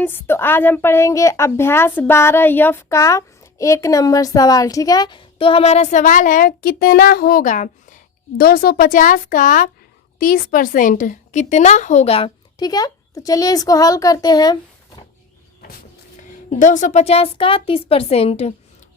Friends, तो आज हम पढ़ेंगे अभ्यास 12 यफ का 1 नंबर सवाल। ठीक है, तो हमारा सवाल है कितना होगा 250 का 30% कितना होगा। ठीक है, तो चलिए इसको हल करते हैं। 250 का 30%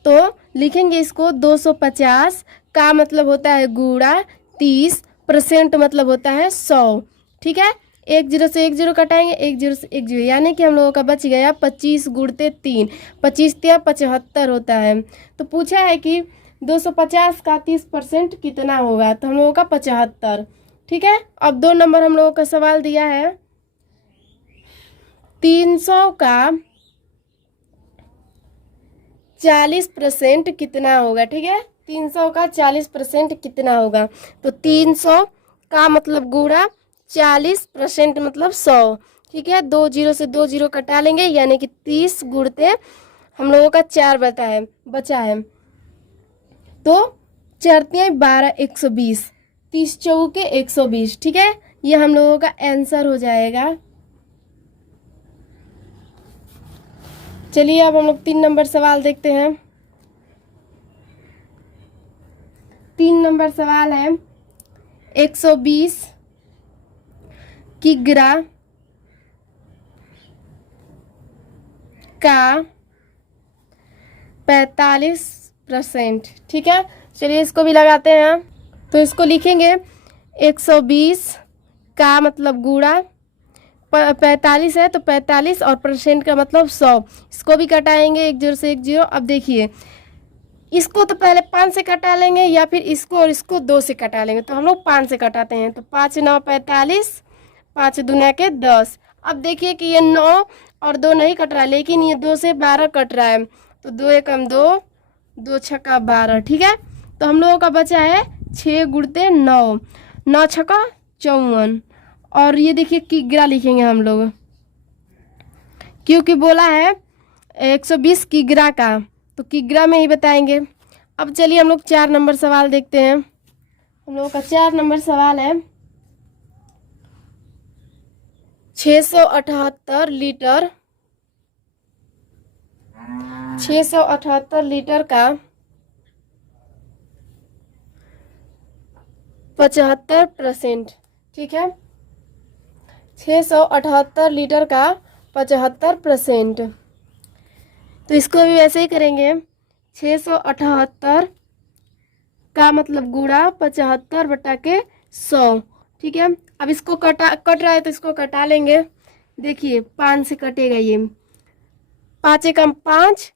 तो लिखेंगे इसको 250 का मतलब होता है गुणा 30% मतलब होता है 100। ठीक है, 1 0 से 1 0 कटाएंगे, 1 0 से 1 0, यानी कि हम लोगों का बच गया 25 गुणते 3, 25 या 75 होता है। तो पूछा है कि 250 का 30% कितना होगा, तो हम लोगों का 75। ठीक है, अब 2 नंबर हम लोगों का सवाल दिया है 300 का 40% कितना होगा। ठीक है, 300 का 40% कितना होगा, तो 300 का मतलब गुणा 40% मतलब 100। ठीक है, 2 0 से 2 0 कटा लेंगे, यानी कि 30 गुणते हम लोगों का 4 बचा है, तो 4 12 120, 30 चौके 120। ठीक है, ये हम लोगों का आंसर हो जाएगा। चलिए अब हम लोग 3 नंबर सवाल देखते हैं। 3 नंबर सवाल है 120 किग्रा का 45%। ठीक है, चलिए इसको भी लगाते हैं। तो इसको लिखेंगे 120 का मतलब गुणा 45 है, तो 45 और परसेंट का मतलब 100। इसको भी कटाएंगे 1 0 से 1 0। अब देखिए, इसको तो पहले 5 से कटा लेंगे, या फिर इसको और इसको 2 से कटा लेंगे। तो हम लोग 5 से कटाते हैं, तो 5 9 45, 5 दूना के 10। अब देखिए कि ये 9 और 2 नहीं कट रहा है, लेकिन ये 2 से 12 कट रहा है, तो 2 एकम 2, 2 छक्का 12। ठीक है, तो हम लोगों का बचा है 6 गुणते 9, 9 छक्का 54। और ये देखिए किग्रा लिखेंगे हम लोग, क्योंकि बोला है 120 किग्रा का, तो किग्रा में ही बताएंगे। अब चलिए हम लोग 4 नंबर सवाल देखते हैं। हम लोगों का 4 नंबर सवाल है 678 लीटर 678 लीटर का 75%। ठीक है, 678 लीटर का 75%, तो इसको भी वैसे ही करेंगे। 678 का मतलब गुणा 75 बटा के 100। ठीक है, अब इसको कट रहा है, तो इसको कटा लेंगे। देखिए 5 से कटेगा, ये 5 एकम 5,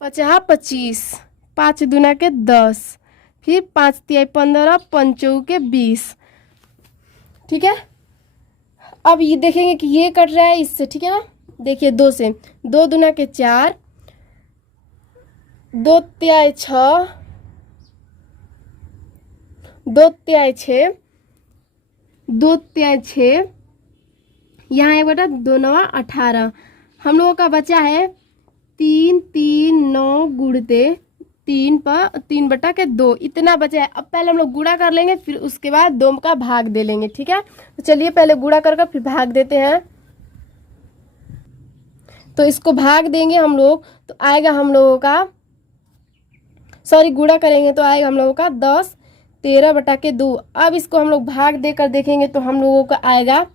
50 25, 5 दूना के 10, फिर 5 तिहाई 15, 5 चौके 20। ठीक है, अब ये देखेंगे कि ये कट रहा है इससे। ठीक है ना, देखिए 2 से 2 दूना के 4, 2 तिहाई 6, 2 तिहाई 6, 2 तिहाई 6, यहाँ 1 बटा 2 9 18। हम लोगों का बचा है 3 3 9 गुणते 3 बटा के 2, इतना बचा है। अब पहले हम लोग गुणा कर लेंगे, फिर उसके बाद 2 का भाग दे लेंगे। ठीक है, तो चलिए पहले गुणा कर फिर भाग देते हैं। तो इसको भाग देंगे हम लोग, तो आएगा हम लोगों का, सॉरी गुणा करेंगे तो आएगा हम लोगों का 10 13 बटा के 2। अब इसको हम लोग भाग देकर देखेंगे, तो हम लोगों का आएगा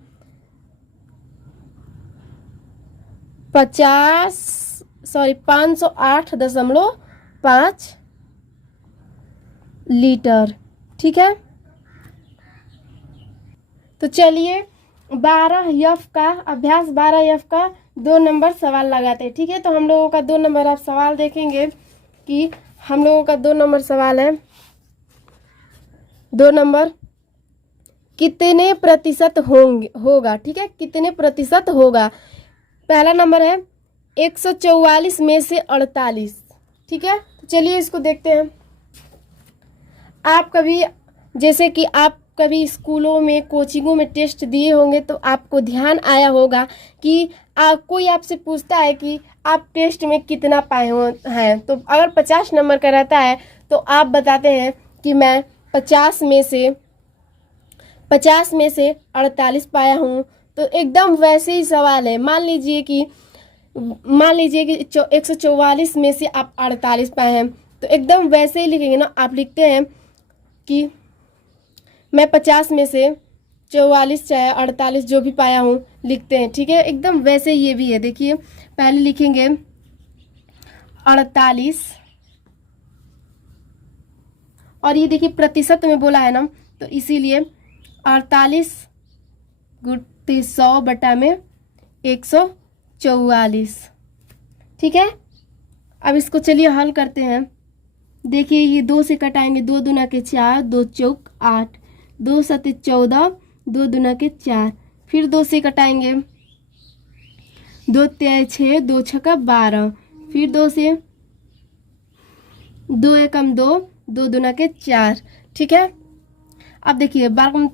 508.5 लीटर। ठीक है, तो चलिए 12 यफ का अभ्यास 12 यफ का 2 नंबर सवाल लगाते हैं। ठीक है, तो हम लोगों का 2 नंबर आप सवाल देखेंगे कि हम लोगों का 2 नंबर सवाल है 2 नंबर कितने प्रतिशत होगा। ठीक है, कितने प्रतिशत होगा। पहला नंबर है 144 में से 48। ठीक है, तो चलिए इसको देखते हैं। आप कभी, जैसे कि आप कभी स्कूलों में कोचिंगों में टेस्ट दिए होंगे, तो आपको ध्यान आया होगा कि कोई आपसे पूछता है कि आप टेस्ट में कितना पाए हैं। तो अगर 50 नंबर का रहता है, तो आप बताते हैं कि मैं 50 में से 48 पाया हूँ। तो एकदम वैसे ही सवाल है। मान लीजिए कि मान लीजिए कि 144 में से आप 48 पाए हैं, तो एकदम वैसे ही लिखेंगे ना। आप लिखते हैं कि मैं 50 में से 44 चाहे 48 जो भी पाया हूँ लिखते हैं, ठीक है। एकदम वैसे ये भी है। देखिए पहले लिखेंगे 48, और ये देखिए प्रतिशत में बोला है ना, तो इसीलिए 48 गुणित 100 बटा में 144, ठीक है। अब इसको चलिए हल करते हैं। देखिए ये 2 से कटाएंगे, 2 दूना के 4, 2 चौक 8, 2 सते 14, 2 दूना के 4, फिर 2 से कटाएंगे, 2 तिया 6, 2 छक्का 12, फिर 2 से 2 एकम 2, 2 दूना के 4, ठीक है। अब देखिए 12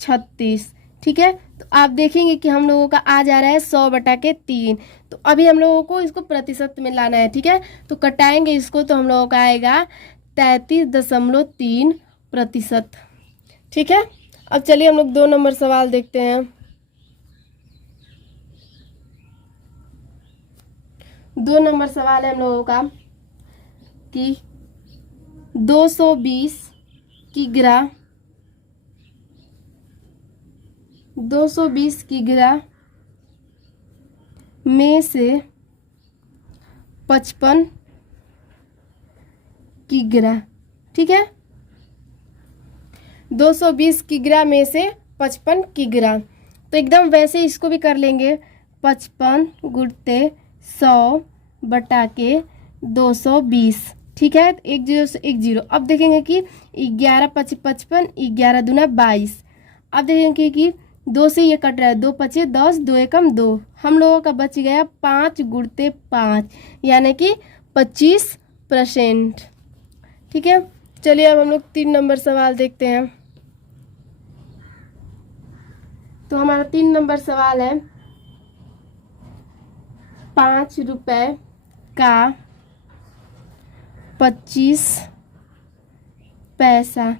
36, ठीक है। तो आप देखेंगे कि हम लोगों का आ जा रहा है 100 बटा के 3। तो अभी हम लोगों को इसको प्रतिशत में लाना है, ठीक है। तो कटाएंगे इसको, तो हम लोगों का आएगा 33.3%, ठीक है। अब चलिए हम लोग 2 नंबर सवाल देखते हैं। 2 नंबर सवाल है हम लोगों का कि 220 किग्रा 220 किग्रा में से 55 किग्रा, ठीक है। 220 किग्रा में से 55 किग्रा, तो एकदम वैसे इसको भी कर लेंगे। 55 गुणते 100 बटा के 220, ठीक है। 1 0 से 1 0। अब देखेंगे कि 11 5 55, 11 दूना 22। अब देखेंगे कि 2 से ये कट रहा है, 2 5 10, 2 एकम 2, हम लोगों का बच गया 5 गुणते 5, यानी कि 25%, ठीक है। चलिए अब हम लोग 3 नंबर सवाल देखते हैं। तो हमारा 3 नंबर सवाल है 5 रुपए का 25 पैसा,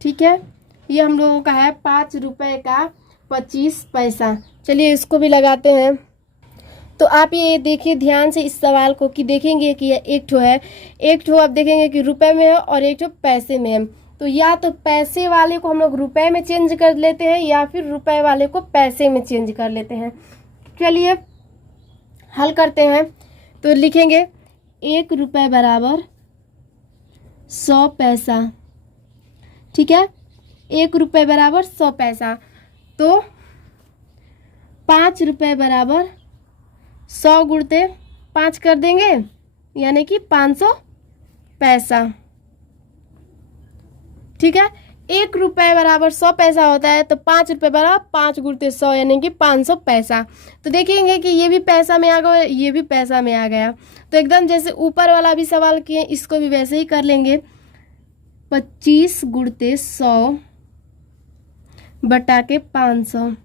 ठीक है। ये हम लोगों का है 5 रुपए का 25 पैसा। चलिए इसको भी लगाते हैं। तो आप ये देखिए ध्यान से इस सवाल को, कि देखेंगे कि एक ठो है, एक ठो आप देखेंगे कि रुपए में है और एक ठो पैसे में है। तो या तो पैसे वाले को हम लोग रुपए में चेंज कर लेते हैं, या फिर रुपए वाले को पैसे में चेंज कर लेते हैं। चलिए हल करते हैं। तो लिखेंगे 1 रुपये बराबर 100 पैसा, ठीक है। 1 रुपये बराबर 100 पैसा। तो 5 रुपये बराबर 100 गुणते 5 कर देंगे, यानी कि 500 पैसा, ठीक है। 1 रुपये बराबर 100 पैसा होता है, तो 5 रुपये बराबर 5 गुणते 100, यानी कि 500 पैसा। तो देखेंगे कि ये भी पैसा में आ गया, ये भी पैसा में आ गया। तो एकदम जैसे ऊपर वाला भी सवाल किए, इसको भी वैसे ही कर लेंगे। 25 गुणते 100 बटा के 500,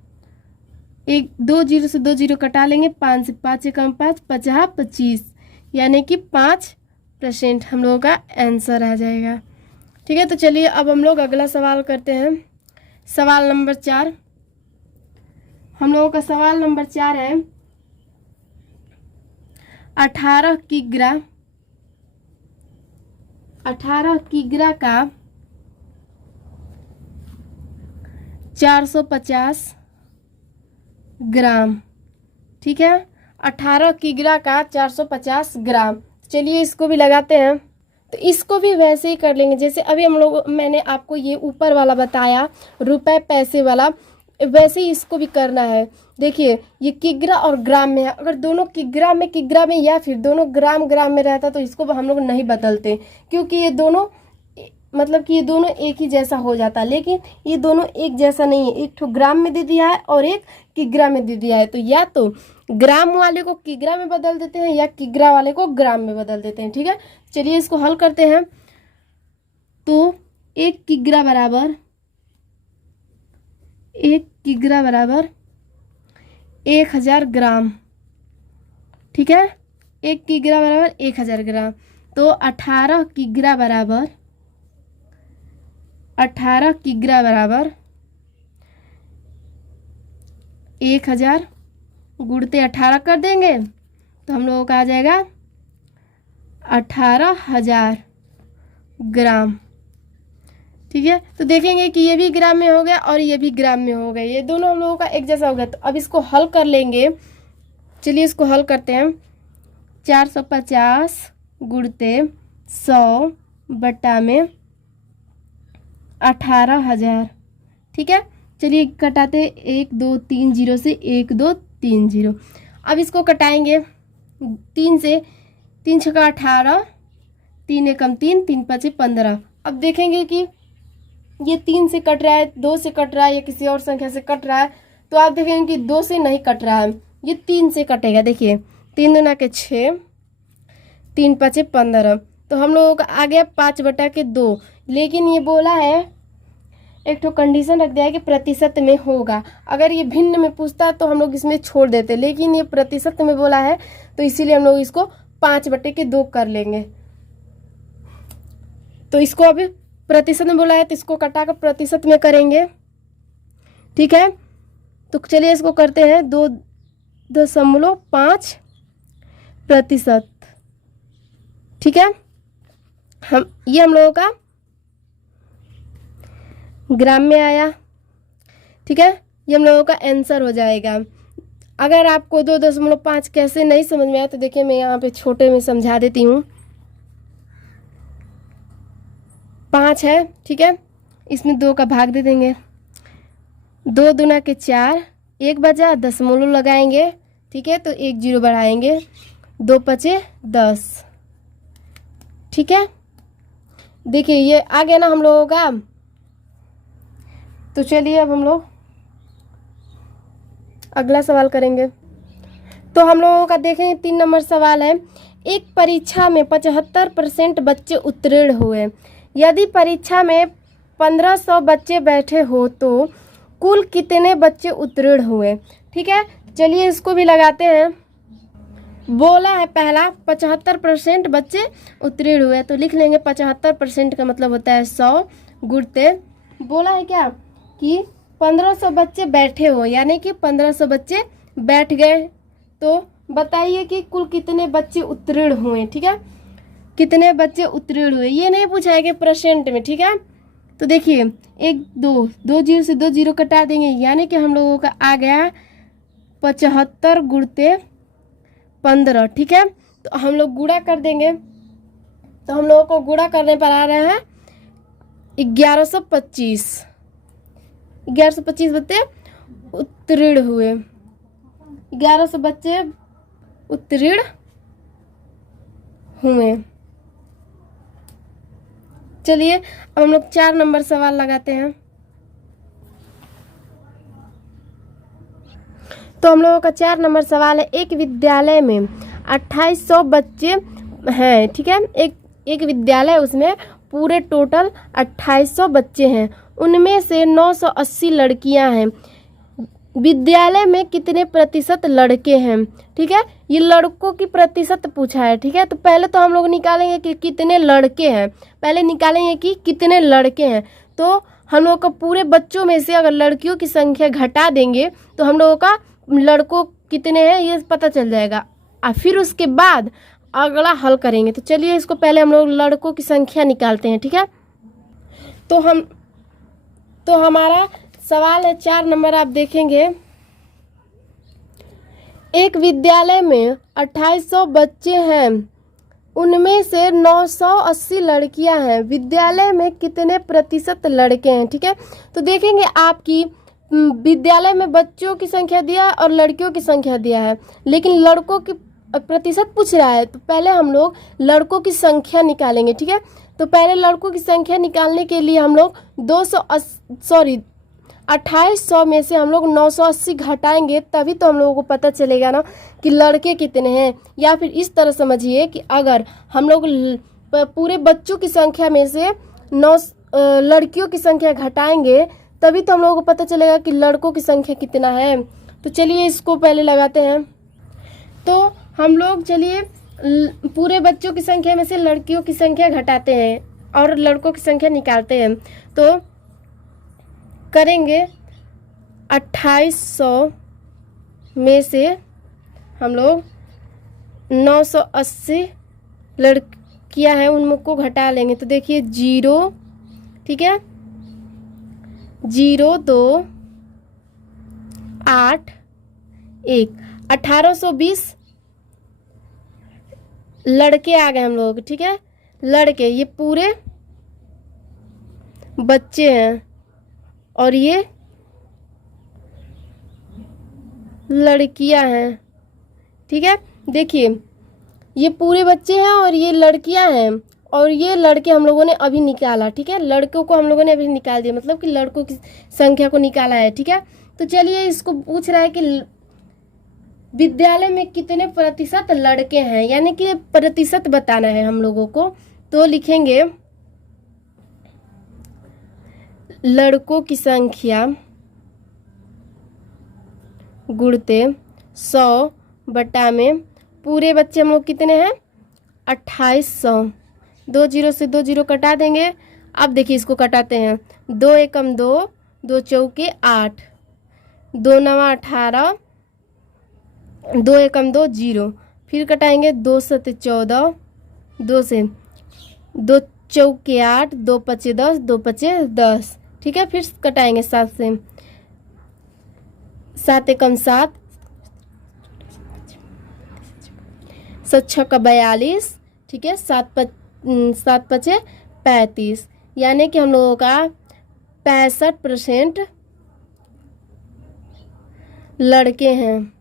2 0 से 2 0 कटा लेंगे, 5 से 5 एकम 5, 50 25, यानी कि 5% हम लोगों का आंसर आ जाएगा, ठीक है। तो चलिए अब हम लोग अगला सवाल करते हैं। सवाल नंबर 4। हम लोगों का सवाल नंबर 4 है 18 किग्रा का 450 ग्राम, ठीक है। 18 किग्रा का 450 ग्राम। चलिए इसको भी लगाते हैं। तो इसको भी वैसे ही कर लेंगे जैसे अभी मैंने आपको ये ऊपर वाला बताया रुपए पैसे वाला, वैसे ही इसको भी करना है। देखिए ये किग्रा और ग्राम में है, अगर दोनों किग्रा में या फिर दोनों ग्राम में रहता तो इसको हम लोग नहीं बदलते, क्योंकि ये दोनों मतलब कि ये दोनों एक ही जैसा हो जाता, लेकिन ये दोनों एक जैसा नहीं है। एक तो ग्राम में दे दिया है और एक किग्रा में दे दिया है, तो या तो ग्राम वाले को किग्रा में बदल देते हैं या किग्रा वाले को ग्राम में बदल देते हैं, ठीक है। चलिए इसको हल करते हैं। तो 1 किग्रा बराबर 1000 ग्राम, ठीक है। 1 किग्रा बराबर 1000 ग्राम। तो 18 किग्रा बराबर 1000 1000 गुणते 18 कर देंगे तो हम लोगों का आ जाएगा 18,000 ग्राम। ठीक है, तो देखेंगे कि ये भी ग्राम में हो गया और ये भी ग्राम में हो गया, ये दोनों हम लोगों का एक जैसा हो गया। तो अब इसको हल कर लेंगे। चलिए इसको हल करते हैं। 450 गुणते 100 बटा में 18,000। ठीक है, चलिए कटाते 1 2 3 0 से 1 2 3 0। अब इसको कटाएंगे 3 से, 3 छक्का 18, 3 एकम 3, 3 पचे 15। अब देखेंगे कि ये 3 से कट रहा है, 2 से कट रहा है या किसी और संख्या से कट रहा है। तो आप देखेंगे कि 2 से नहीं कट रहा है, ये 3 से कटेगा। देखिए 3 दूना के 6, 3 पचे 15। तो हम लोगों का आ गया 5 बटा के 2। लेकिन ये बोला है, एक तो कंडीशन रख दिया है कि प्रतिशत में होगा। अगर ये भिन्न में पूछता तो हम लोग इसमें छोड़ देते, लेकिन ये प्रतिशत में बोला है तो इसीलिए हम लोग इसको 5 बटे के 2 कर लेंगे। तो इसको अभी प्रतिशत में बोला है तो इसको कटाकर प्रतिशत में करेंगे। ठीक है, तो चलिए इसको करते हैं 2.5%। ठीक है, ये हम लोगों का ग्राम में आया। ठीक है, ये हम लोगों का आंसर हो जाएगा। अगर आपको 2.5 कैसे नहीं समझ में आया तो देखिए मैं यहाँ पे छोटे में समझा देती हूँ। 5 है, ठीक है, इसमें 2 का भाग दे देंगे। 2 दूना के 4, 1 बचा, दशमलव लगाएंगे। ठीक है, तो 1 0 बढ़ाएंगे, 2 पचे 10। ठीक है, देखिए ये आ गया ना हम लोगों का। तो चलिए अब हम लोग अगला सवाल करेंगे। तो हम लोगों का देखेंगे 3 नंबर सवाल है। एक परीक्षा में 75% बच्चे उत्तीर्ण हुए। यदि परीक्षा में 1500 बच्चे बैठे हो तो कुल कितने बच्चे उत्तीर्ण हुए। ठीक है, चलिए इसको भी लगाते हैं। बोला है पहला 75% बच्चे उत्तीर्ण हुए, तो लिख लेंगे 75% का मतलब होता है 100 गुणते, बोला है क्या कि 1500 बच्चे बैठे हो, यानी कि 1500 बच्चे बैठ गए। तो बताइए कि कुल कितने बच्चे उत्तीर्ण हुए। ठीक है, कितने बच्चे उत्तीर्ण हुए, ये नहीं पूछा है कि परसेंट में। ठीक है, तो देखिए 1 2 2 0 से 2 0 कटा देंगे, यानी कि हम लोगों का आ गया 75 गुणते 15। ठीक है, तो हम लोग गुणा कर देंगे, तो हम लोगों को गुणा करने पर आ रहे हैं 1125। 1125 बच्चे उत्तीर्ण हुए, 1100 बच्चे उत्तीर्ण हुए। चलिए अब हम लोग 4 नंबर सवाल लगाते हैं। तो हम लोगों का 4 नंबर सवाल है। एक विद्यालय में 2800 बच्चे हैं। ठीक है, एक विद्यालय, उसमें पूरे टोटल 2800 बच्चे हैं, उनमें से 980 लड़कियां हैं। विद्यालय में कितने प्रतिशत लड़के हैं। ठीक है, ये लड़कों की प्रतिशत पूछा है। ठीक है, तो पहले तो हम लोग निकालेंगे कि कितने लड़के हैं, पहले निकालेंगे कि कितने लड़के हैं। तो हम लोग का पूरे बच्चों में से अगर लड़कियों की संख्या घटा देंगे तो हम लोगों का लड़कों कितने हैं ये पता चल जाएगा, और फिर उसके बाद अगला हल करेंगे। तो चलिए इसको पहले हम लोग लड़कों की संख्या निकालते हैं। ठीक है, तो हमारा सवाल है 4 नंबर, आप देखेंगे एक विद्यालय में 2800 बच्चे हैं, उनमें से 980 लड़कियां हैं, विद्यालय में कितने प्रतिशत लड़के हैं। ठीक है, तो देखेंगे आपकी विद्यालय में बच्चों की संख्या दिया और लड़कियों की संख्या दिया है, लेकिन लड़कों की प्रतिशत पूछ रहा है। तो पहले हम लोग लड़कों की संख्या निकालेंगे। ठीक है, तो पहले लड़कों की संख्या निकालने के लिए हम लोग 2800 में से हम लोग 980 घटाएंगे, तभी तो हम लोगों को पता चलेगा ना कि लड़के कितने हैं। या फिर इस तरह समझिए कि अगर हम लोग पूरे बच्चों की संख्या में से लड़कियों की संख्या घटाएंगे, तभी तो हम लोगों को पता चलेगा कि लड़कों की संख्या कितना है। तो चलिए इसको पहले लगाते हैं। तो हम लोग चलिए पूरे बच्चों की संख्या में से लड़कियों की संख्या घटाते हैं और लड़कों की संख्या निकालते हैं। तो करेंगे 2800 में से हम लोग 980 लड़कियां हैं उनको घटा लेंगे। तो देखिए 0, ठीक है, 0 2 8 1, 1820 लड़के आ गए हम लोग, ठीक है। लड़के, ये पूरे बच्चे हैं और ये लड़कियां हैं, ठीक है। देखिए ये पूरे बच्चे हैं और ये लड़कियां हैं और ये लड़के हम लोगों ने अभी निकाला, ठीक है। लड़कों को हम लोगों ने अभी निकाल दिया, मतलब कि लड़कों की संख्या को निकाला है, ठीक है। तो चलिए इसको पूछ रहा है कि विद्यालय में कितने प्रतिशत लड़के हैं, यानी कि प्रतिशत बताना है हम लोगों को। तो लिखेंगे लड़कों की संख्या गुणते 100 बटा में पूरे बच्चे हम लोग कितने हैं 2800। 2 0 से 2 0 कटा देंगे। अब देखिए इसको कटाते हैं। 2 एकम 2, 2 चौके 8, 2 नवा 18, 2 एकम 2 0, फिर कटाएंगे 2 सत 14, 2 से 2 चौके 8, 2 पचे 10, 2 पचे 10, ठीक है। फिर कटाएंगे 7 से, 7 एकम 7, 7 छक्का 42, ठीक है। 7 पचे 35, यानी कि हम लोगों का 65% लड़के हैं।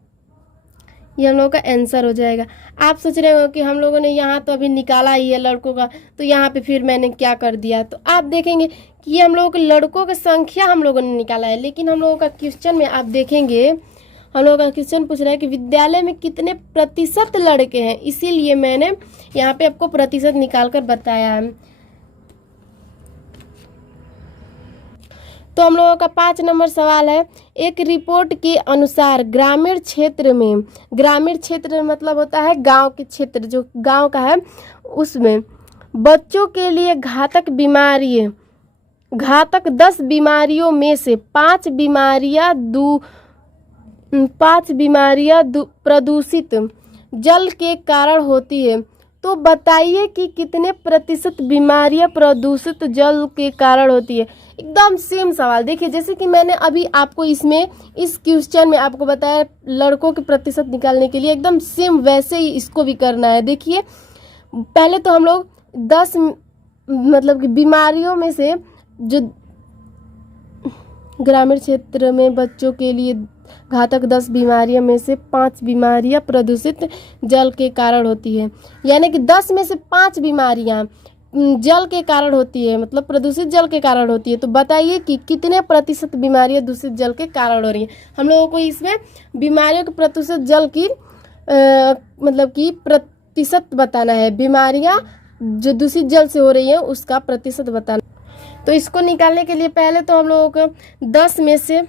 ये हम लोगों का आंसर हो जाएगा। आप सोच रहे हो कि हम लोगों ने यहाँ तो अभी निकाला ही है लड़कों का, तो यहाँ पे फिर मैंने क्या कर दिया। तो आप देखेंगे कि ये हम लोगों के लड़कों की संख्या हम लोगों ने निकाला है, लेकिन हम लोगों का क्वेश्चन में आप देखेंगे हम लोगों का क्वेश्चन पूछ रहा है कि विद्यालय में कितने प्रतिशत लड़के हैं, इसीलिए मैंने यहाँ पे आपको प्रतिशत निकाल कर बताया है। तो हम लोगों का 5 नंबर सवाल है, एक रिपोर्ट के अनुसार ग्रामीण क्षेत्र में, ग्रामीण क्षेत्र मतलब होता है गांव के क्षेत्र, जो गांव का है उसमें बच्चों के लिए घातक 10 बीमारियों में से 5 बीमारियां प्रदूषित जल के कारण होती है। तो बताइए कि कितने प्रतिशत बीमारियां प्रदूषित जल के कारण होती है। एकदम सेम सवाल। देखिए जैसे कि मैंने अभी आपको इसमें इस क्वेश्चन में आपको बताया लड़कों के प्रतिशत निकालने के लिए, एकदम सेम वैसे ही इसको भी करना है। देखिए पहले तो हम लोग 10 मतलब कि बीमारियों में से, जो ग्रामीण क्षेत्र में बच्चों के लिए घातक 10 बीमारियों में से 5 बीमारियां प्रदूषित जल के कारण होती है, यानी कि 10 में से 5 बीमारियां जल के कारण होती है, मतलब प्रदूषित जल के कारण होती है। तो बताइए कि कितने प्रतिशत बीमारियां दूषित जल के कारण हो रही है। हम लोगों को इसमें बीमारियों के प्रदूषित जल की मतलब कि प्रतिशत बताना है, बीमारियां जो दूषित जल से हो रही है उसका प्रतिशत बताना। तो इसको निकालने के लिए पहले तो हम लोगों को 10 में से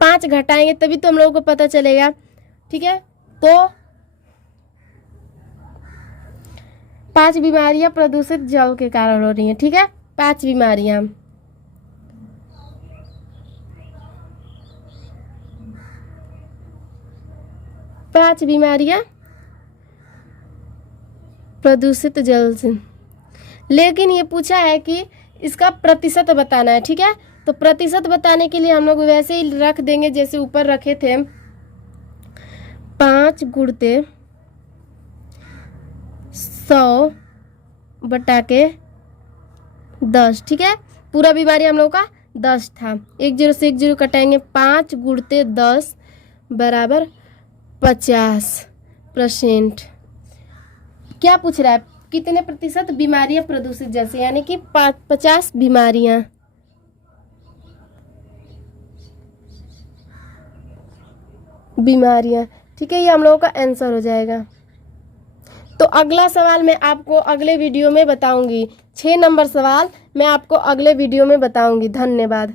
5 घटाएंगे, तभी तो हम लोगों को पता चलेगा, ठीक है। तो 5 बीमारियां प्रदूषित जल के कारण हो रही हैं, ठीक है। 5 बीमारियां, प्रदूषित जल से। लेकिन ये पूछा है कि इसका प्रतिशत बताना है, ठीक है। तो प्रतिशत बताने के लिए हम लोग वैसे ही रख देंगे जैसे ऊपर रखे थे, 5 गुणते 100 बटा के 10, ठीक है। पूरा बीमारी हम लोग का 10 था, 1 0 से 1 0 कटाएंगे, 5 गुणते 10 बराबर 50%। क्या पूछ रहा है, कितने प्रतिशत बीमारियां प्रदूषित जैसे, यानी कि 50 बीमारियां। ठीक है, ये हम लोगों का आंसर हो जाएगा। तो अगला सवाल मैं आपको अगले वीडियो में बताऊंगी। 6 नंबर सवाल मैं आपको अगले वीडियो में बताऊंगी। धन्यवाद।